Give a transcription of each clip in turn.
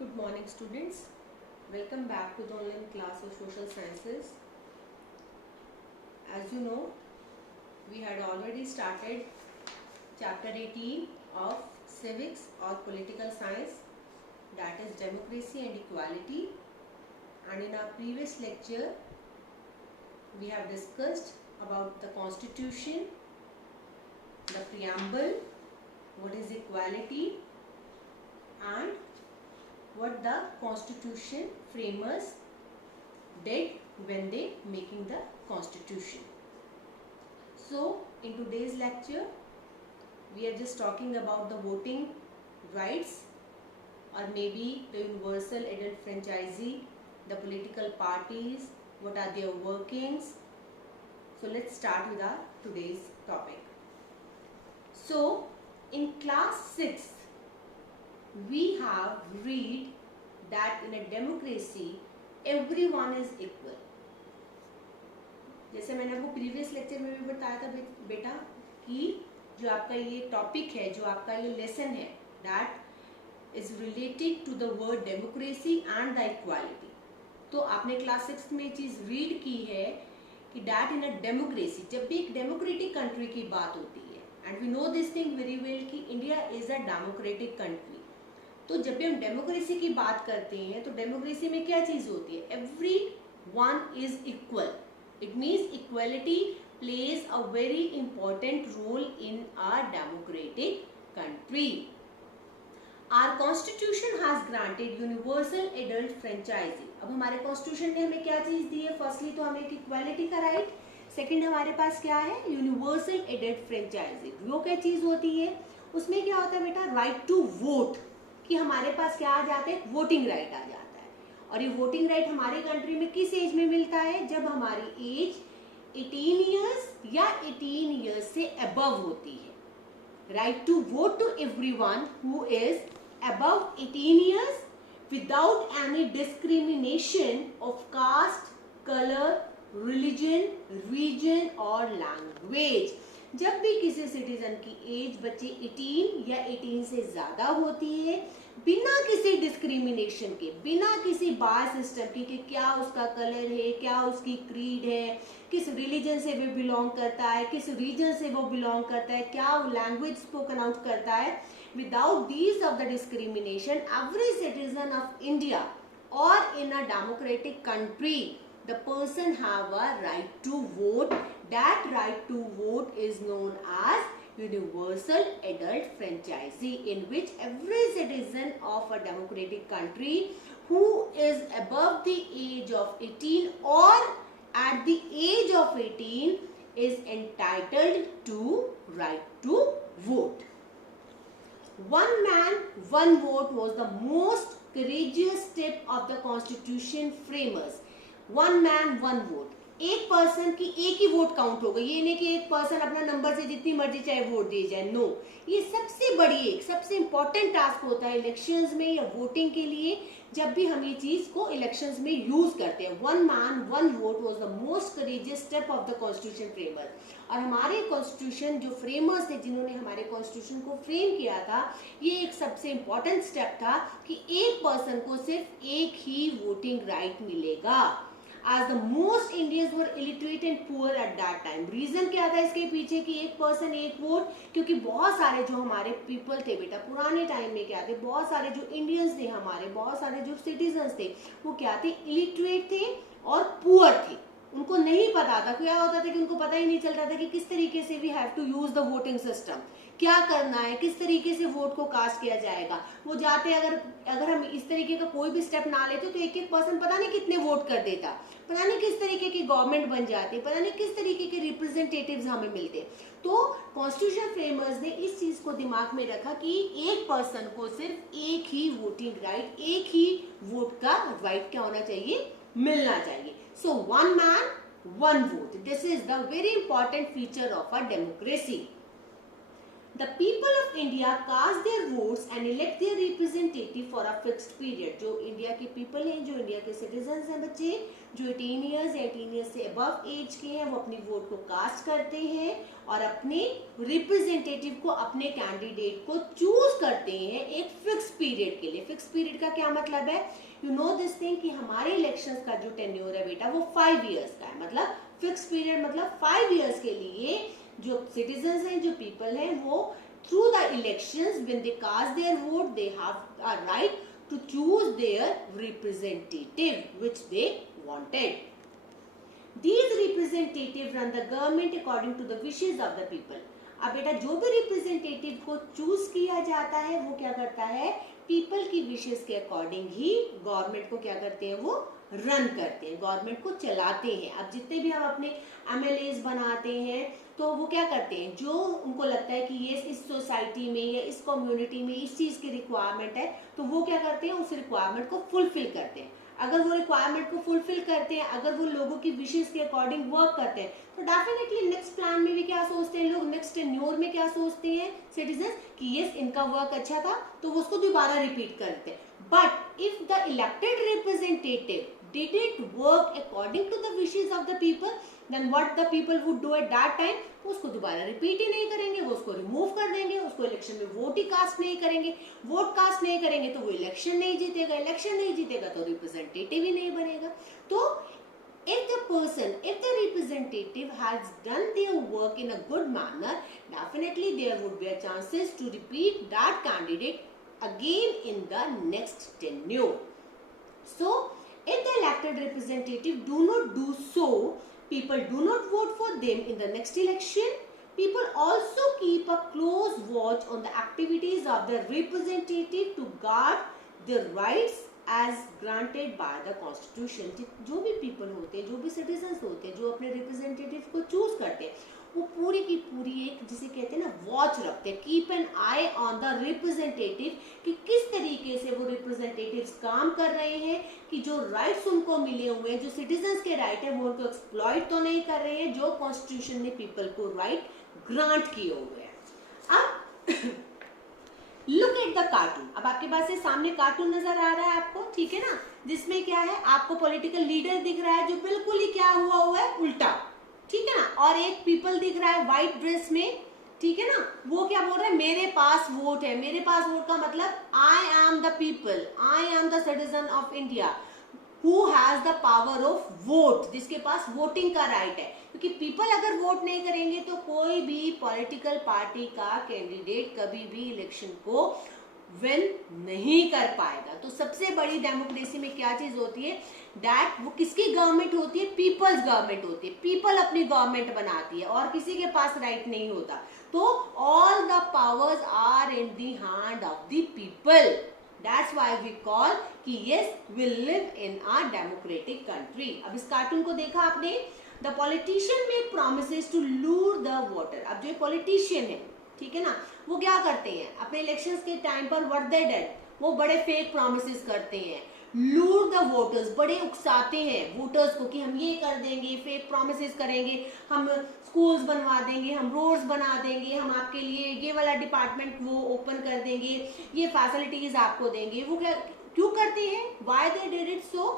Good morning students. Welcome back to the online class of social sciences. As you know, we had already started chapter 18 of civics or political science, that is democracy and equality, and in our previous lecture we have discussed about the constitution, the preamble, what is equality, and what the constitution framers did when they making the constitution. So in today's lecture we are just talking about the voting rights, or maybe the universal adult franchise, the political parties, what are their workings. So let's start with our today's topic. So in class 6 we have read that in a democracy everyone is equal. जैसे मैंने आपको previous lecture में भी बताया था बेटा कि जो आपका ये टॉपिक है, जो आपका ये लेसन है, that is related to the word democracy and the equality. तो आपने क्लास 6 में चीज रीड की है कि दैट इन अ डेमोक्रेसी, जब भी एक डेमोक्रेटिक कंट्री की बात होती है, and we know this thing very well कि India is a democratic country. तो जब भी हम डेमोक्रेसी की बात करते हैं तो डेमोक्रेसी में क्या चीज होती है? Everyone is equal. It means equality plays a very important role in a democratic country. Our constitution has granted universal adult franchise. अब हमारे कॉन्स्टिट्यूशन ने हमें क्या चीज दी है? फर्स्टली तो हमें एक इक्वालिटी का राइट, सेकेंड हमारे पास क्या है? Universal adult franchise. वो क्या चीज होती है? उसमें क्या होता है बेटा? राइट टू वोट, कि हमारे पास क्या आ जाते हैं? वोटिंग राइट आ जाता है. और ये वोटिंग राइट हमारी कंट्री में किस एज में मिलता है? जब हमारी एज 18 इयर्स या 18 इयर्स से अबव होती है. Right to vote to everyone who is above 18 years without any discrimination of caste, colour, religion, region और लैंग्वेज. जब भी किसी सिटीजन की एज बच्चे 18 या 18 से ज्यादा होती है, बिना किसी डिस्क्रिमिनेशन के, बिना किसी बार सिस्टम की कि क्या उसका कलर है, क्या उसकी क्रीड है, किस रिलीजन से वो बिलोंग करता है, किस रीजन से वो बिलोंग करता है, क्या वो लैंग्वेज स्पोकन आउट करता है, without these of the discrimination every citizen of India और in a democratic country the person have a right to vote. That right to vote is known as universal adult franchise, in which every citizen of a democratic country who is above the age of 18 or at the age of 18 is entitled to right to vote. One man, one vote was the most courageous step of the constitution framers. One man one vote, एक person की एक ही vote count होगा. ये नहीं कि एक person अपना number से जितनी मर्जी चाहे वोट दी जाए. नो, ये सबसे बड़ी एक सबसे इंपॉर्टेंट टास्क होता है इलेक्शंस में या वोटिंग के लिए. जब भी हम ये चीज को इलेक्शंस में यूज करते हैं, one man one vote was the most courageous step of the constitution framer. और हमारे कॉन्स्टिट्यूशन जो फ्रेमर्स थे, जिन्होंने हमारे कॉन्स्टिट्यूशन को फ्रेम किया था, ये एक सबसे इंपॉर्टेंट स्टेप था कि एक पर्सन को सिर्फ एक ही वोटिंग राइट मिलेगा. As the most Indians were illiterate and poor at that time. Reason क्या था इसके पीछे कि एक पर्सन एक वोट? क्योंकि बहुत सारे जो हमारे पीपल थे बेटा, पुराने टाइम में क्या थे, बहुत सारे जो इंडियंस थे हमारे, बहुत सारे जो सिटीजन्स थे, वो क्या थे? इलिटरेट थे और पुअर थे. उनको नहीं पता था, क्या होता था कि उनको पता ही नहीं चलता था कि किस तरीके से we have to use the voting system, क्या करना है, किस तरीके से वोट को कास्ट किया जाएगा. वो जाते, अगर हम इस तरीके का कोई भी स्टेप ना लेते तो एक एक पर्सन पता नहीं कितने वोट कर देता, पता नहीं किस तरीके की गवर्नमेंट बन जाती, पता नहीं किस तरीके के रिप्रेजेंटेटिव्स हमें मिलते. तो कॉन्स्टिट्यूशन फ्रेमर्स ने इस चीज को दिमाग में रखा कि एक पर्सन को सिर्फ एक ही वोटिंग राइट, एक ही वोट का राइट क्या होना चाहिए? मिलना चाहिए. So one man one vote, this is the very important feature of a democracy. The people of India cast their votes and elect their representative for a fixed period. जो India के people हैं, जो India के citizens हैं बच्चे, जो 18 years या 18 years से above age के हैं, वो अपनी वोट को कास्ट करते हैं और अपने रिप्रेजेंटेटिव को, अपने कैंडिडेट को चूज करते हैं एक फिक्स पीरियड के लिए. फिक्स पीरियड का क्या मतलब है? यू नो दिस थिंग कि हमारे इलेक्शंस का जो टेन्योर है बेटा वो 5 years का है. मतलब फिक्स पीरियड मतलब 5 years के लिए जो सिटीजन्स हैं, जो पीपल हैं, वो through the elections when they cast their vote they have a right to choose their representative which they wanted. These representatives run the government according to the wishes of the people. अब बेटा जो भी representative को choose किया जाता है वो क्या करता है? पीपल की विशेस के अकॉर्डिंग ही गवर्नमेंट को क्या करते हैं? वो रन करते हैं, गवर्नमेंट को चलाते हैं. अब जितने भी हम अपने MLAs बनाते हैं तो वो क्या करते हैं? जो उनको लगता है कि ये इस सोसाइटी में या इस कम्युनिटी में इस चीज की रिक्वायरमेंट है तो वो क्या करते हैं? उस रिक्वायरमेंट को फुलफिल करते हैं. अगर वो रिक्वायरमेंट को फुलफिल करते हैं, अगर वो लोगों की विशेस के अकॉर्डिंग वर्क करते हैं तो डेफिनेटली नेक्स्ट प्लान में भी क्या सोचते हैं लोग? नेक्स्ट टेन्योर में क्या सोचते हैं सिटीजन? कि यस इनका वर्क अच्छा था तो वो उसको दोबारा रिपीट करते हैं. But if the elected representative didn't work according to the wishes of the people, then what the people would do at that time? उसको दोबारा रिपीट ही नहीं करेंगे, वो उसको रिमूव कर देंगे, उसको इलेक्शन में वोट ही कास्ट नहीं करेंगे. वोट कास्ट नहीं करेंगे तो वो इलेक्शन नहीं जीतेगा, इलेक्शन नहीं जीतेगा तो रिप्रेजेंटेटिव ही नहीं बनेगा. तो if the representative has done their work in a good manner, definitely there would be a chances to repeat that candidate again in the next tenure. So if the elected representative do not do so, people do not vote for them in the next election. People also keep a close watch on the activities of the representative to guard their rights as granted by the constitution. जो भी people होते हैं, जो भी citizens होते हैं, जो अपने representative को choose करते हैं, वो पूरी की पूरी एक जिसे कहते हैं ना वॉच रखते हैं, keep an I on the representative कि किस तरीके से वो रिप्रेजेंटेटिव्स काम कर रहे हैं, कि जो राइट्स उनको मिले हुए हैं, जो सिटीजन्स के राइट है वो उनको एक्सप्लॉइट तो नहीं कर रहे हैं, जो कॉन्स्टिट्यूशन ने पीपल को राइट ग्रांट किए हुए हैं. अब लुक एट द कार्टून. अब आपके पास ये सामने कार्टून नजर आ रहा है आपको, ठीक है ना, जिसमें क्या है? आपको पॉलिटिकल लीडर दिख रहा है जो बिल्कुल ही क्या हुआ है? उल्टा, ठीक है ना. और एक पीपल दिख रहा है व्हाइट ड्रेस में, ठीक है ना. वो क्या बोल रहा है? मेरे पास वोट है. मेरे पास वोट का मतलब I am the people, I am the citizen of India who has the power of vote, जिसके पास वोटिंग का राइट है. क्योंकि पीपल अगर वोट नहीं करेंगे तो कोई भी पॉलिटिकल पार्टी का कैंडिडेट कभी भी इलेक्शन को विन नहीं कर पाएगा. तो सबसे बड़ी डेमोक्रेसी में क्या चीज होती है? दैट वो किसकी गवर्नमेंट होती है? पीपल्स गवर्नमेंट होती है. पीपल अपनी गवर्नमेंट बनाती है और किसी के पास राइट नहीं होता. तो all the powers are in the hand of the people. That's why we call कि yes we live in a democratic country. अब इस कार्टून को देखा आपने? The politician make promises to lure the voter. अब जो पॉलिटिशियन है, ठीक है ना, वो क्या करते हैं अपने इलेक्शंस के टाइम पर? व्हाट दे डिड, वो बड़े फेक प्रॉमिसेस करते हैं, लूर द वोटर्स, बड़े उकसाते हैं वोटर्स को कि हम ये कर देंगे, फेक प्रॉमिसेस करेंगे, हम स्कूल्स बनवा देंगे, हम रोड्स बना देंगे, हम आपके लिए ये वाला डिपार्टमेंट वो ओपन कर देंगे, ये फैसिलिटीज आपको देंगे. वो क्या क्यों करते हैं? Why they did it so,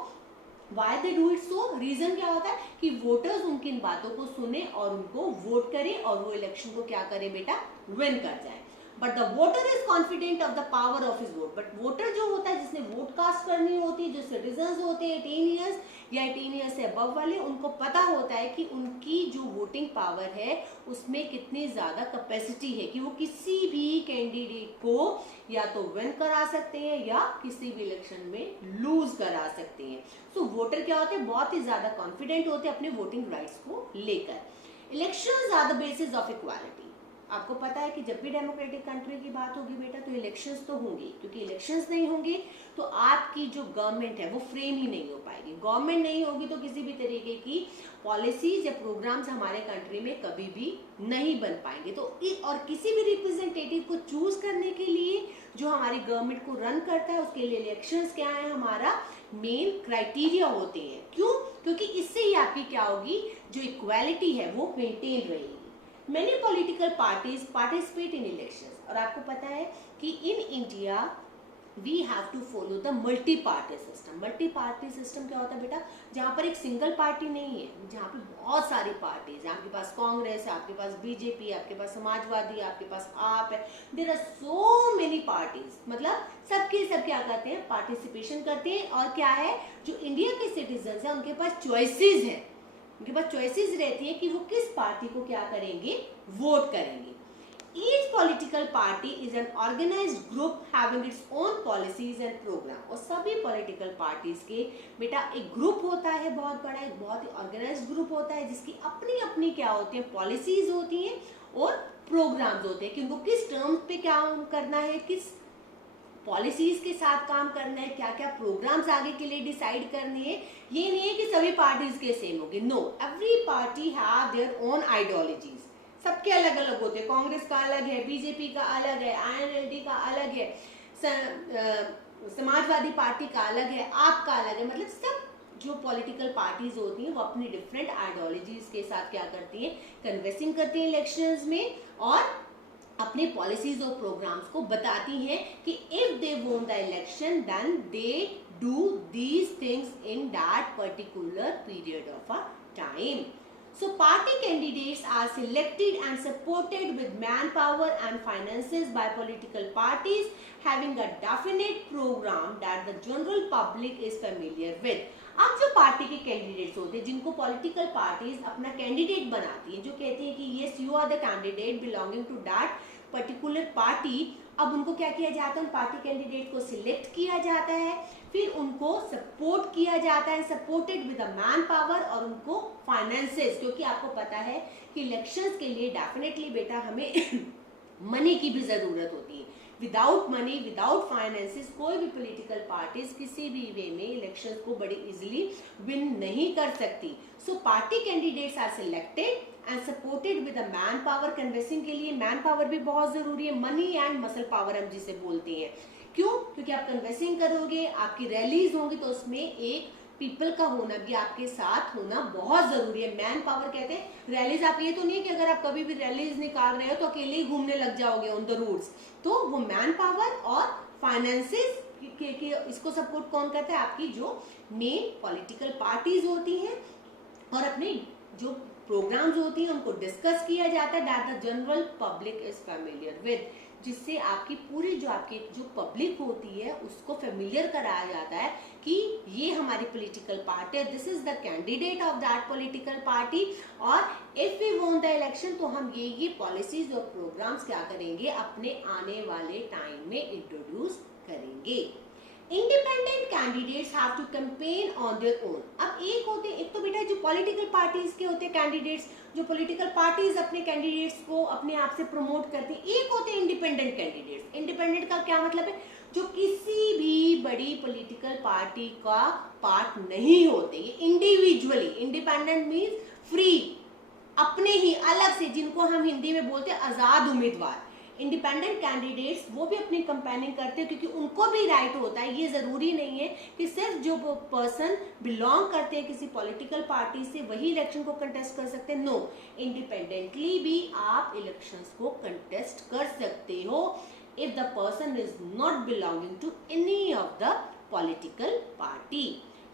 why they do it so? Reason क्या होता है कि वोटर्स उनकी इन बातों को सुने और उनको वोट करें और वो इलेक्शन को क्या करे बेटा? विन कर जाए. But the voter is confident of the power of his vote. But voter जो होता है, जिसने वोट कास्ट करनी होती है, जो सिटीजन्स होते हैं 18 ईयर्स या 18 ईयर्स से अबव वाले, उनको पता होता है कि उनकी जो वोटिंग पावर है उसमें कितनी ज्यादा कैपेसिटी है कि वो किसी भी कैंडिडेट को या तो विन करा सकते हैं या किसी भी इलेक्शन में लूज करा सकते हैं. सो वोटर क्या होते हैं? बहुत ही ज्यादा कॉन्फिडेंट होते हैं अपने वोटिंग राइट्स को लेकर. Elections are the basis of equality. आपको पता है कि जब भी डेमोक्रेटिक कंट्री की बात होगी बेटा तो इलेक्शंस तो होंगे, क्योंकि इलेक्शंस नहीं होंगे तो आपकी जो गवर्नमेंट है वो फ्रेम ही नहीं हो पाएगी. गवर्नमेंट नहीं होगी तो किसी भी तरीके की पॉलिसीज या प्रोग्राम्स हमारे कंट्री में कभी भी नहीं बन पाएंगे. तो और किसी भी रिप्रेजेंटेटिव को चूज करने के लिए जो हमारी गवर्नमेंट को रन करता है उसके लिए इलेक्शंस क्या है? हमारा मेन क्राइटेरिया होते हैं. क्यों? क्योंकि इससे ही आपकी क्या होगी? जो इक्वालिटी है वो मेंटेन रहेगी. Many political parties participate in elections. और आपको पता है कि in India we have to follow the multi party system. Multi party system क्या होता है बेटा? जहाँ पर एक सिंगल पार्टी नहीं है, जहाँ पे बहुत सारी पार्टीज है. आपके पास कांग्रेस है, आपके पास बीजेपी, आपके पास समाजवादी, आपके पास आप है. There are so many parties. मतलब सबके सब क्या करते हैं? पार्टिसिपेशन करते हैं. और क्या है, जो इंडिया के सिटीजन है उनके पास चॉइसेस है. उनके पास चॉइसेस रहती है कि वो किस पार्टी को क्या करेंगे, वोट करेंगे. Each political party is an organized group having its own policies and program. और सभी political parties के बेटा एक ग्रुप होता है बहुत बड़ा, एक बहुत ही ऑर्गेनाइज्ड ग्रुप होता है जिसकी अपनी अपनी क्या होती है, पॉलिसीज होती हैं और प्रोग्राम्स होते हैं कि उनको किस टर्म्स पे क्या करना है, किस पॉलिसीज के साथ काम करना है, क्या क्या प्रोग्राम्स आगे के लिए डिसाइड करने हैं. ये नहीं है कि सभी पार्टीज के सेम होंगे. No, every party have their own ideologies. सबके अलग अलग होते हैं. कांग्रेस का अलग है, बीजेपी का अलग है, INLD का अलग है, समाजवादी पार्टी का अलग है, आपका अलग है. मतलब सब जो पॉलिटिकल पार्टीज होती हैं वो अपनी डिफरेंट आइडियोलॉजीज के साथ क्या करती हैं, कन्वेंसिंग करती हैं इलेक्शंस में और अपने पॉलिसीज और प्रोग्राम्स को बताती हैं कि if they won the election then they do these things in that particular period of a time. So party candidates are selected and supported with manpower and finances by political parties having a definite program that the general public is familiar with. अब जो party के candidates होते हैं, जिनको political parties अपना candidate बनाती हैं, जो कहती हैं कि yes you are the candidate belonging to that particular party, अब उनको क्या किया जाता है, उन पार्टी कैंडिडेट को सिलेक्ट किया जाता है, फिर उनको सपोर्ट किया जाता है, supported with a man power और उनको फाइनेंसेस. क्योंकि आपको पता है कि इलेक्शंस के लिए डेफिनेटली बेटा हमें मनी की भी जरूरत होती है. विदाउट मनी, विदाउट फाइनेंसेस कोई भी पॉलिटिकल पार्टीज किसी भी वे में इलेक्शंस को बड़ी इजीली विन नहीं कर सकती. So party candidates are selected and supported with a man power. Canvassing के लिए मैन पावर भी बहुत जरूरी है. मनी एंड मसल पावर हम जिसे बोलते हैं. क्यों? क्योंकि आप कन्वेंसिंग करोगे, आपकी रैलीज होंगी तो उसमें एक पीपल का होना भी आपके साथ होना बहुत जरूरी है. मैन पावर कहते हैं रैलीज. आप ये तो नहीं है कि अगर आप कभी भी रैलीज निकाल रहे हो तो अकेले ही घूमने लग जाओगे ऑन द रूट्स. तो वो मैन पावर और फाइनेंसेस के इसको सपोर्ट कौन करता है? आपकी जो मेन पॉलिटिकल पार्टीज होती हैं और अपने जो प्रोग्राम्स होती हैं उनको डिस्कस किया जाता है that the general public is familiar with. जिससे आपकी पूरी जो पब्लिक होती है उसको फेमिलियर कराया जाता है कि ये हमारी पॉलिटिकल पार्टी है, this is the candidate of that political party. और if we won the election तो हम ये पॉलिसीज और प्रोग्राम्स क्या करेंगे, अपने आने वाले टाइम में इंट्रोड्यूस करेंगे. Independent candidates have to campaign on their own. अब एक तो बेटा जो पॉलिटिकल पार्टीज के होते हैं कैंडिडेट्स, जो पॉलिटिकल पार्टीज अपने कैंडिडेट्स को अपने आप से प्रमोट करती हैं. एक होते हैं इंडिपेंडेंट कैंडिडेट्स. इंडिपेंडेंट का क्या मतलब है? जो किसी भी बड़ी पॉलिटिकल पार्टी का पार्ट नहीं होते. ये इंडिविजुअली, इंडिपेंडेंट मीन्स फ्री, अपने ही अलग से, जिनको हम हिंदी में बोलते हैं आजाद उम्मीदवार. इंडिपेंडेंट कैंडिडेट्स वो भी अपनी कंपेनिंग करते हैं क्योंकि उनको भी राइट होता है. ये जरूरी नहीं है कि सिर्फ जो पर्सन बिलोंग करते हैं किसी पॉलिटिकल पार्टी से वही इलेक्शन को कंटेस्ट कर सकते हैं. नो, इंडिपेंडेंटली भी आप इलेक्शंस को कंटेस्ट कर सकते हो if the person is not belonging to any of the political party.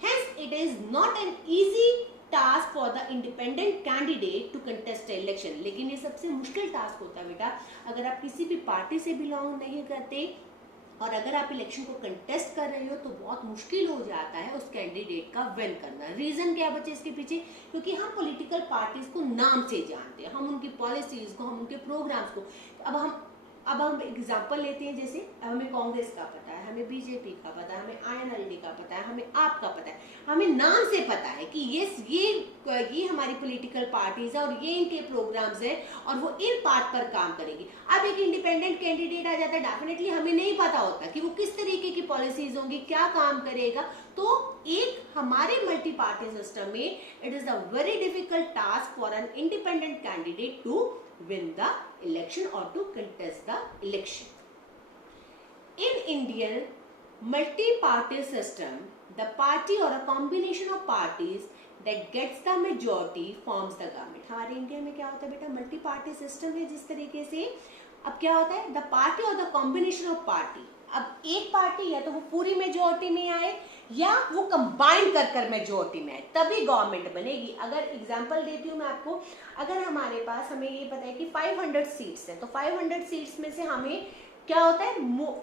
Hence, it is not an easy task for the independent candidate to contest the election. लेकिन ये सबसे मुश्किल टास्क होता है बेटा अगर आप किसी भी पार्टी से बिलोंग नहीं करते और अगर आप इलेक्शन को कंटेस्ट कर रहे हो तो बहुत मुश्किल हो जाता है उस कैंडिडेट का विन करना. रीजन क्या बच्चे इसके पीछे? क्योंकि हम पॉलिटिकल पार्टीज को नाम से जानते हैं, हम उनकी पॉलिसीज को, हम उनके प्रोग्राम्स को. अब हम एग्जाम्पल लेते हैं. जैसे हमें कांग्रेस का पता है, हमें बीजेपी का पता है, हमें INLD का पता है, हमें आपका पता है, हमें नाम से पता है कि ये हमारी पॉलिटिकल पार्टीज है और ये इनके प्रोग्राम्स है और वो इन पार्ट पर काम करेंगी. अब एक इंडिपेंडेंट कैंडिडेट आ जाता है, डेफिनेटली हमें नहीं पता होता कि वो किस तरीके की पॉलिसीज होंगी, क्या काम करेगा. तो एक हमारे मल्टी पार्टी सिस्टम में it is a very difficult task for an independent candidate to win the election or to contest the election. In multi-party system, the party or a combination of parties that gets the majority forms the government. हमारे India में क्या होता है बेटा, multi party system है जिस तरीके से. अब क्या होता है, द पार्टी और द कॉम्बिनेशन ऑफ पार्टी. अब एक पार्टी या तो वो पूरी मेजोरिटी में आए या वो कंबाइन कर मेजोरिटी में आए, तभी गवर्नमेंट बनेगी. अगर एग्जांपल देती हूँ मैं आपको, अगर हमारे पास, हमें ये पता है कि 500 सीट्स है, तो 500 सीट्स में से हमें क्या होता है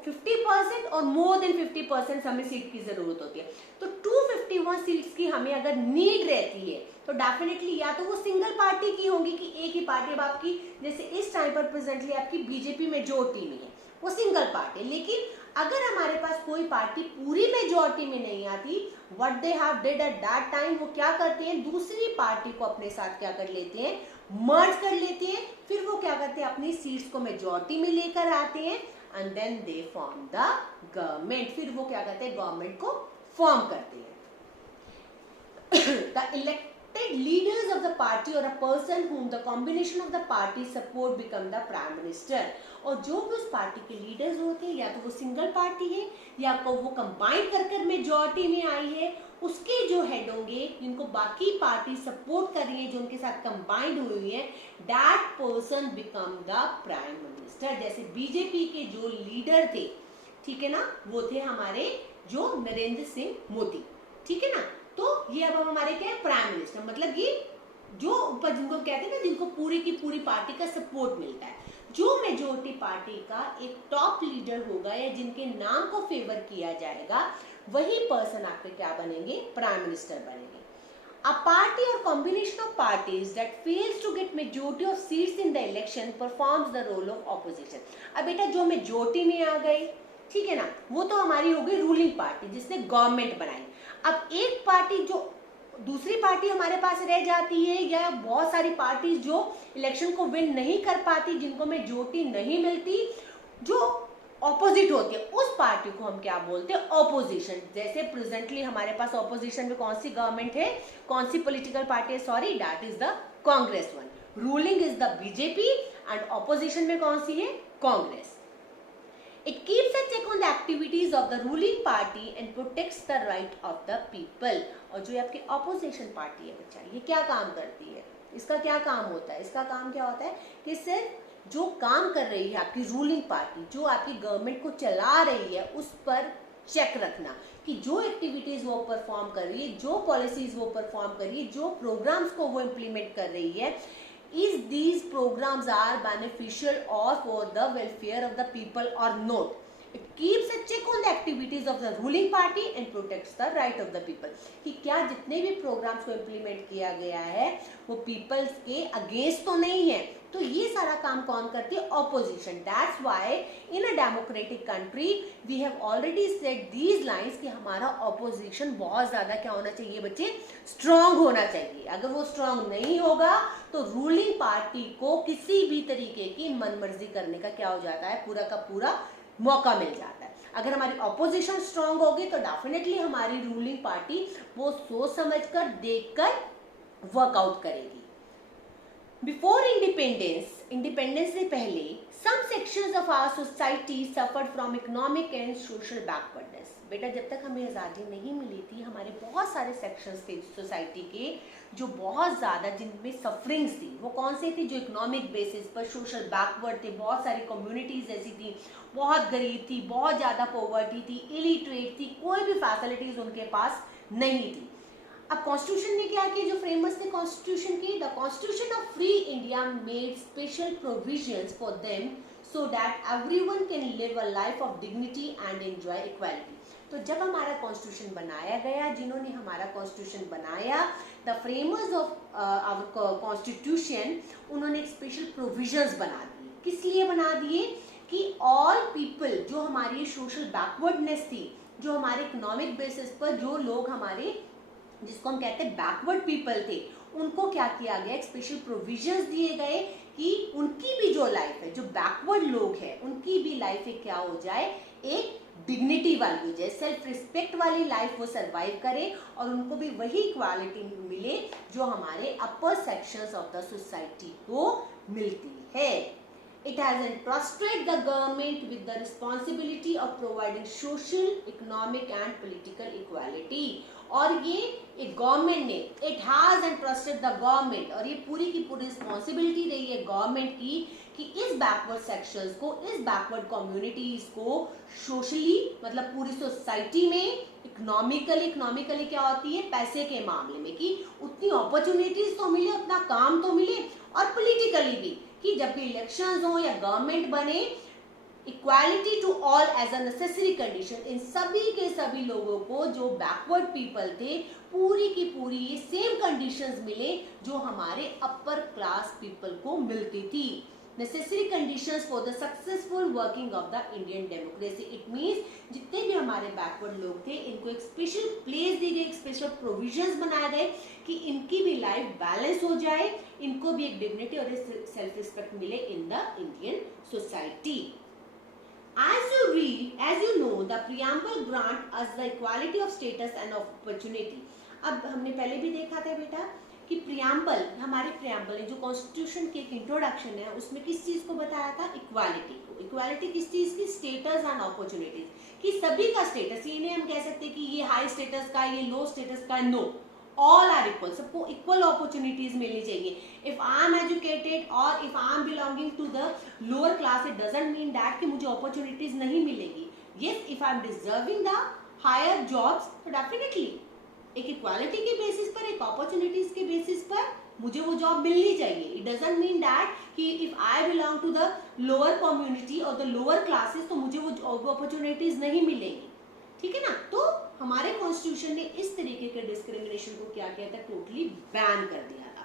50% और मोर देन 50% हमें सीट की जरूरत होती है. तो 251 सीट्स की हमें अगर नीड रहती है तो डेफिनेटली या तो वो सिंगल पार्टी की होंगी कि एक ही पार्टी. अब आपकी जैसे इस टाइम पर प्रेजेंटली आपकी बीजेपी मेजोरिटी में है, वो सिंगल पार्टी. लेकिन अगर हमारे पास कोई पार्टी पूरी मेजोरिटी में नहीं आती, what they have did at that time, वो क्या करते हैं, दूसरी पार्टी को अपने साथ क्या कर लेते हैं, मर्ज कर लेते हैं. फिर वो क्या करते हैं, अपनी सीट्स को मेजोरिटी में लेकर आते हैं and then they form the government. फिर वो क्या करते हैं, गवर्नमेंट को फॉर्म करते हैं. The elected leaders of the party or a person whom the combination of the party support become the prime minister. और जो भी उस पार्टी के लीडर्स होते हैं, या तो वो सिंगल पार्टी है या तो वो कंबाइन कर मेजोरिटी में आई है, उसके जो हेड होंगे जिनको बाकी पार्टी सपोर्ट कर रही है, जो उनके साथ कंबाइंड हुई है, that person become the prime minister. जैसे बीजेपी के जो लीडर थे, ठीक है ना, वो थे हमारे जो नरेंद्र सिंह मोदी, ठीक है ना. तो ये अब हमारे क्या है, प्राइम मिनिस्टर. मतलब ये जो ऊपर जिनको कहते हैं ना, जिनको पूरी की पूरी पार्टी का सपोर्ट मिलता है, जो मेजोरिटी पार्टी का एक टॉप लीडर होगा या जिनके नाम को फेवर किया जाएगा, वही पर्सन आपके क्या बनेंगे, प्राइम मिनिस्टर बनेंगे. अ पार्टी और combination of parties that fails to get majority of seats in the election performs the role of opposition. अब बेटा जो मेजोरिटी में आ गई, ठीक है ना, वो तो हमारी हो गई रूलिंग पार्टी जिसने गवर्नमेंट बनाई. अब एक पार्टी जो दूसरी पार्टी हमारे पास रह जाती है, या बहुत सारी पार्टी जो इलेक्शन को विन नहीं कर पाती, जिनको मेजोरिटी नहीं मिलती, जो ऑपोजिट होती है, उस पार्टी को हम क्या बोलते हैं, ऑपोजिशन. जैसे प्रेजेंटली हमारे पास ऑपोजिशन में कौन सी गवर्नमेंट है, कौन सी पॉलिटिकल पार्टी है, sorry, that is the Congress one. Ruling is the BJP and opposition में कौन सी है, Congress. It keeps a check on the activities of the ruling party and protects the right of the people. और जो आपकी opposition party है बच्चा, ये क्या काम करती है, इसका क्या काम होता है, इसका काम क्या होता है कि सिर्फ जो काम कर रही है आपकी रूलिंग पार्टी, जो आपकी गवर्नमेंट को चला रही है, उस पर चेक रखना कि जो एक्टिविटीज वो परफॉर्म कर रही है, जो पॉलिसीज वो परफॉर्म कर रही है, जो प्रोग्राम्स को वो इम्प्लीमेंट कर रही है, is these programs are beneficial or for the welfare of the people or not. It keeps a check on the activities of the ruling party and protects the right of the people. कि क्या जितने भी programmes को implement किया गया है वो peoples के अगेंस्ट तो नहीं है, तो ये सारा काम कौन करती है, opposition. That's why in a democratic country we have already said these lines कि हमारा ऑपोजिशन बहुत ज्यादा क्या होना चाहिए बच्चे, स्ट्रांग होना चाहिए. अगर वो स्ट्रांग नहीं होगा तो रूलिंग पार्टी को किसी भी तरीके की मनमर्जी करने का क्या हो जाता है, पूरा का पूरा मौका मिल जाता है. अगर हमारी ऑपोजिशन स्ट्रांग होगी तो डेफिनेटली हमारी रूलिंग पार्टी वो सोच समझकर देखकर वर्कआउट करेगी. बिफोर इंडिपेंडेंस से पहले some sections of our society suffered from economic and social backwardness. बेटा जब तक हमें आज़ादी नहीं मिली थी, हमारे बहुत सारे सेक्शंस थे सोसाइटी के जो बहुत ज़्यादा जिनमें सफरिंग्स थी. वो कौन से थी, जो इकोनॉमिक बेसिस पर सोशल बैकवर्ड थे. बहुत सारी कम्युनिटीज़ ऐसी थी, बहुत गरीब थी, बहुत ज़्यादा पॉवर्टी थी, इलिटरेट थी, कोई भी फैसिलिटीज़ उनके पास नहीं थी. अब कॉन्स्टिट्यूशन ने क्या किया, जो फ्रेमर्स थे कॉन्स्टिट्यूशन की, the constitution of free India made special provisions for them so that everyone can live a life of dignity and enjoy equality. तो जब हमारा कॉन्स्टिट्यूशन बनाया गया, जिन्होंने हमारा कॉन्स्टिट्यूशन बनाया, the framers of our constitution, उन्होंने एक स्पेशल प्रोविजंस बना दिए. किस लिए बना दिए कि ऑल पीपल, जो हमारी सोशल बैकवर्डनेस थी, जो हमारे इकोनॉमिक बेसिस पर जो लोग हमारे जिसको हम कहते हैं बैकवर्ड पीपल थे, उनको क्या किया गया, एक स्पेशल प्रोविजंस दिए गए कि उनकी भी जो लाइफ है, जो बैकवर्ड लोग हैं, उनकी भी लाइफ एक क्या हो जाए, एक डिग्निटी वाली हो जाए, सेल्फ रिस्पेक्ट वाली लाइफ वो सर्वाइव करे और उनको भी वही इक्वालिटी मिले जो हमारे अपर सेक्शंस ऑफ द सोसाइटी को मिलती है. It has entrusted the government with the responsibility of providing social, economic and political equality. और ये एक गवर्नमेंट ने, it has entrusted the government, और ये पूरी की पूरी रिस्पॉन्सिबिलिटी रही है गवर्नमेंट की कि इस बैकवर्ड सेक्शंस को, इस बैकवर्ड कम्युनिटीज को सोशली, मतलब पूरी सोसाइटी में, इकोनॉमिकली क्या होती है, पैसे के मामले में, कि उतनी अपॉर्चुनिटीज तो मिले, उतना काम तो मिले, और पॉलिटिकली भी कि जब भी इलेक्शंस हो या गवर्नमेंट बने, equality to all as a necessary condition, इन सभी के सभी लोगों को जो बैकवर्ड पीपल थे पूरी की पूरी ये सेम कंडीशंस मिले जो हमारे अपर क्लास पीपल को मिलती थी. Necessary conditions for the successful working of the Indian democracy. It means जितने भी हमारे बैकवर्ड लोग थे इनको एक स्पेशल प्लेस दी गई, एक स्पेशल प्रोविजंस बनाए गए कि इनकी भी लाइफ बैलेंस हो जाए, इनको भी एक डिग्निटी और सेल्फ रिस्पेक्ट मिले in the Indian society. As you know, the preamble grant us the equality of status and opportunity. अब हमने पहले भी देखा था बेटा कि प्रियम्बल, हमारे प्रियम्बल जो कॉन्स्टिट्यूशन की एक इंट्रोडक्शन है उसमें किस चीज को बताया था, इक्वालिटी को. इक्वालिटी किस चीज की, स्टेटस एंड अपॉर्चुनिटीज, कि सभी का स्टेटस, ये नहीं हम कह सकते कि ये हाई स्टेटस का, ये लो स्टेटस का, नो, all are equal, सबको इक्वल अपॉर्चुनिटीज मिलनी चाहिए. इफ आई एम एजुकेटेड और if I am belonging to the lower class, it doesn't mean that कि मुझे अपॉर्चुनिटीज नहीं मिलेगी. Yes, if I am deserving the higher jobs, तो definitely एक इक्वालिटी के बेसिस पर, एक अपॉर्चुनिटीज के बेसिस पर मुझे वो जॉब मिलनी चाहिए. इट डजंट मीन दैट कि if I belong to the lower community और द लोअर क्लासेस तो मुझे वो अपॉर्चुनिटीज नहीं मिलेगी. ठीक है ना. तो हमारे कॉन्स्टिट्यूशन ने इस तरीके के डिस्क्रिमिनेशन को क्या किया था, टोटली बैन कर दिया था.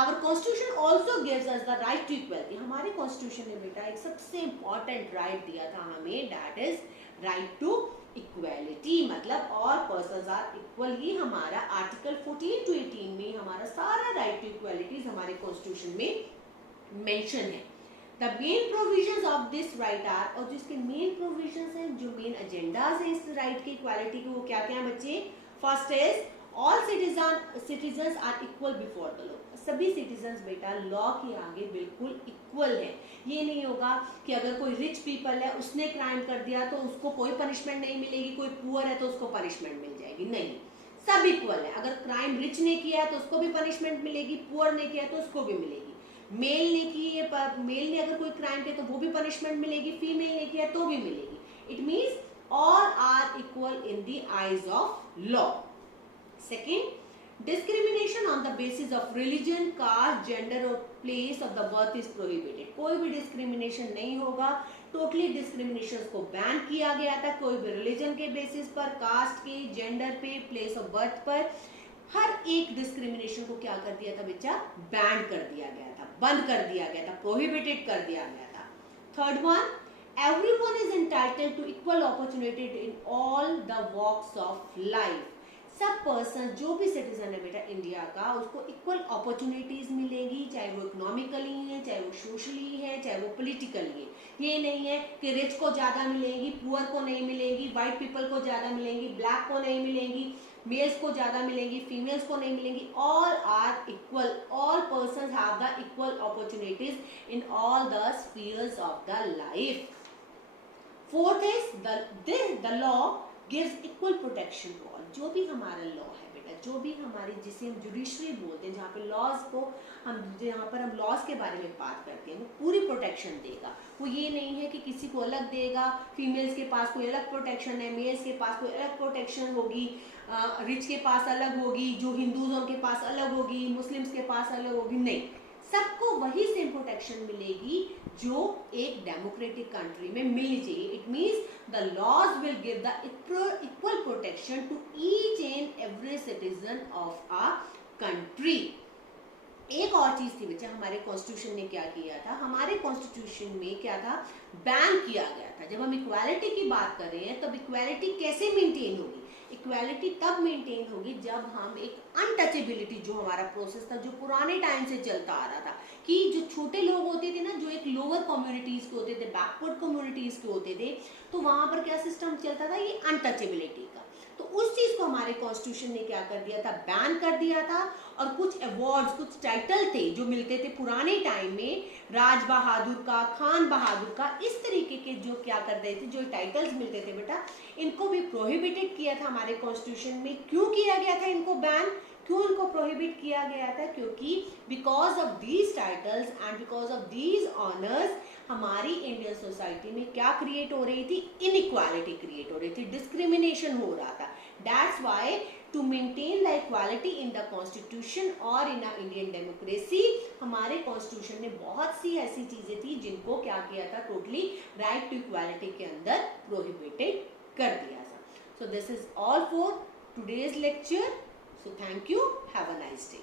Our constitution also gives us the right to equality. हमारे कॉन्स्टिट्यूशन ने बेटा एक सबसे इंपॉर्टेंट राइट दिया था हमें, that is right to equality. मतलब ऑल पर्सन्स आर इक्वल, ये हमारा आर्टिकल 14 to 18 में हमारा सारा राइट टू इक्वालिटीज हमारे कॉन्स्टिट्यूशन में मेंशन है. The main provisions of this right are, और जिसके मेन प्रोविजंस हैं, जो मेन एजेंडाज हैं इस राइट की इक्वालिटी के, वो क्या क्या है बच्चे. First is all citizens are equal before the law. सभी सिटीजन्स बेटा लॉ के आगे बिल्कुल इक्वल है. ये नहीं होगा कि अगर कोई रिच पीपल है उसने क्राइम कर दिया तो उसको कोई पनिशमेंट नहीं मिलेगी, कोई पुअर है तो उसको पनिशमेंट मिल जाएगी. नहीं, सब इक्वल है. अगर क्राइम रिच ने किया है तो उसको भी पनिशमेंट मिलेगी, पुअर ने किया तो उसको भी मिलेगी. मेल ने की है, मेल ने अगर कोई क्राइम किया तो वो भी पनिशमेंट मिलेगी, फीमेल ने किया तो भी मिलेगी. It means all are equal in the eyes of law. Second, discrimination on the basis of religion, caste, gender और place of the birth is prohibited. कोई भी डिस्क्रिमिनेशन नहीं होगा. टोटली डिस्क्रिमिनेशन को बैन किया गया था. कोई भी रिलीजन के बेसिस पर, कास्ट के, जेंडर पे, प्लेस ऑफ बर्थ पर, हर एक डिस्क्रिमिनेशन को क्या कर दिया था बच्चा, बैन कर दिया गया था, बंद कर दिया गया था, प्रोहिबिटेड कर दिया गया था. Third one, everyone is entitled to equal opportunity in all the walks of life. सब पर्सन, जो भी सिटीजन है बेटा इंडिया का, उसको इक्वल अपॉर्चुनिटीज मिलेगी, चाहे वो इकोनॉमिकली है, चाहे वो सोशली है, चाहे वो पॉलिटिकली है. ये नहीं है कि रिच को ज्यादा मिलेगी, पुअर को नहीं मिलेगी, व्हाइट पीपल को ज्यादा मिलेंगी, ब्लैक को नहीं मिलेंगी, मेल्स को ज्यादा मिलेंगी, फीमेल्स को नहीं मिलेंगी. All are equal. All persons have the equal opportunities in all the spheres of the life. Fourth is the law gives equal protection to all. जो भी हमारा लॉ है बेटा, जो भी हमारी, जिसे हम जुडिशरी बोलते हैं, जहाँ पे लॉज को हम, जहाँ पर हम लॉज के बारे में बात करते हैं, वो पूरी प्रोटेक्शन देगा. वो ये नहीं है कि किसी को अलग देगा, फीमेल्स के पास कोई अलग प्रोटेक्शन है, मेल्स के पास कोई अलग प्रोटेक्शन होगी, रिच के पास अलग होगी, जो हिंदूज के पास अलग होगी, मुस्लिम्स के पास अलग होगी. नहीं, सबको वही सेम प्रोटेक्शन मिलेगी जो एक डेमोक्रेटिक कंट्री में मिलनी चाहिए. It means the laws will give the equal protection to each and every citizen of a country. एक और चीज थी बच्चा, हमारे कॉन्स्टिट्यूशन ने क्या किया था, हमारे कॉन्स्टिट्यूशन में क्या था, बैन किया गया था. जब हम इक्वालिटी की बात कर रहे हैं तब इक्वालिटी कैसे मेंटेन होगी. इक्वालिटी तब मेंटेन होगी जब हम एक अनटचेबिलिटी, जो हमारा प्रोसेस था, जो पुराने टाइम से चलता आ रहा था, कि जो छोटे लोग होते थे ना, जो एक लोअर कम्युनिटीज के होते थे, बैकवर्ड कम्युनिटीज के होते थे, तो वहां पर क्या सिस्टम चलता था, ये अनटचेबिलिटी का. तो उस चीज को हमारे कॉन्स्टिट्यूशन ने क्या कर दिया था, बैन कर दिया था। और कुछ अवार्ड्स, कुछ टाइटल थे जो मिलते थे पुराने टाइम में, राज बहादुर का, खान बहादुर का, इस तरीके के जो क्या कर रहे थे, जो टाइटल्स मिलते थे बेटा, इनको भी प्रोहिबिटेड किया था हमारे कॉन्स्टिट्यूशन में। क्यों किया गया था इनको बैन, क्यों इनको प्रोहिबिट किया गया था? क्योंकि because of these titles and because of these honours हमारी इंडियन सोसाइटी में क्या क्रिएट हो रही थी, इनइक्वालिटी क्रिएट हो रही थी, डिस्क्रिमिनेशन हो रहा था। That's why to maintain the equality in the constitution और इन अ इंडियन डेमोक्रेसी, हमारे कॉन्स्टिट्यूशन में बहुत सी ऐसी चीजें थी जिनको क्या किया था, टोटली राइट टू इक्वालिटी के अंदर प्रोहिबिटेड कर दिया था। So this is all for today's lecture. So thank you. Have a nice day.